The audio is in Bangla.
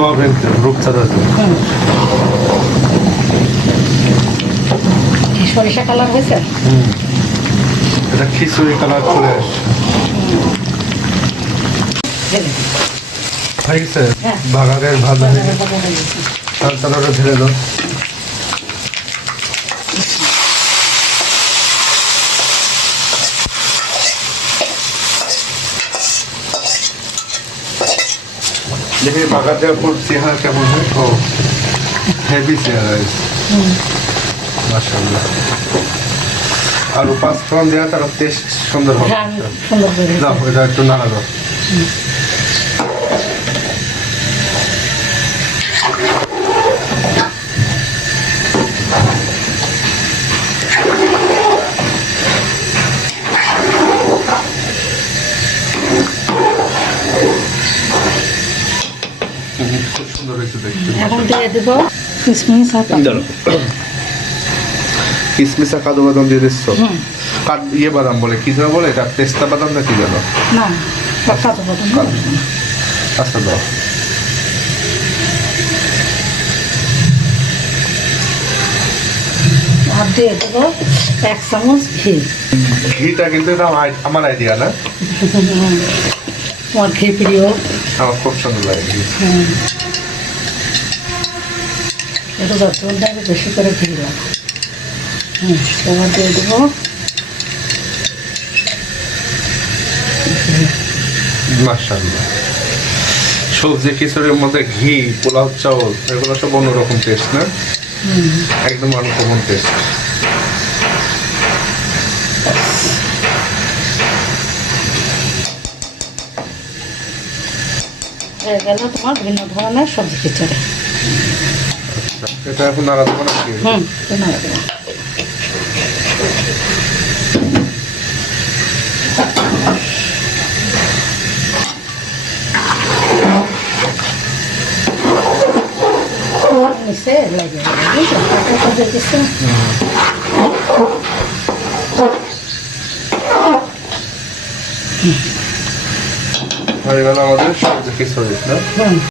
সোয়াবিন তেল রূপচাঁদা তেল। সরিষা কালার হয়েছে। এটা খিচুড়ি কালার চলে আসছে। হয়ে গেছে বাগানের ভাজা হয়ে গেছে। তারপরে ঢেলে দাও। দেখি বাগার দেওয়ার পর চেহারা কেমন হয়। ও হেভি চেহারা মাশাআল্লাহ। আর 5 ফোড়ন দেওয়া তার টেস্ট সুন্দর হবে। দাও এটা একটু নাড়া দাও। খুব সুন্দর হয়েছে দেখতে। এখন দিয়ে দেব কিশমিশ আর কিশমিশ আর কাজু বাদাম দিয়ে দিচ্ছ। ইয়ে বাদাম বলে কি যেন বলে এটা, পেস্তা বাদাম না কি যেন? না কাজু বাদাম। আচ্ছা দাও। আর দিয়ে দেবো 1 চামচ ঘি। ঘিটা কিন্তু এটা আমার আইডিয়া না, তোমার ঘি প্রিয়। আমার খুব সুন্দর লাগে ঘি। এটা যতটা বেশি করে ঘি লাগে। এবার দিয়ে দেবো মাশাআল্লাহ। সবজি খিচুড়ির মধ্যে ঘি, পোলাও চাউল এগুলো সব অন্যরকম টেস্ট না, একদম আনকমন টেস্ট। হয়ে গেল তোমার ভিন্ন ধরনের সবজি খিচুড়ি। এটা এখন নাড়া দেবো নাকি? নাড়া দেবো। নিচে লেগে যাবে, হয়ে গেল আমাদের সবজি খিচুড়ি না।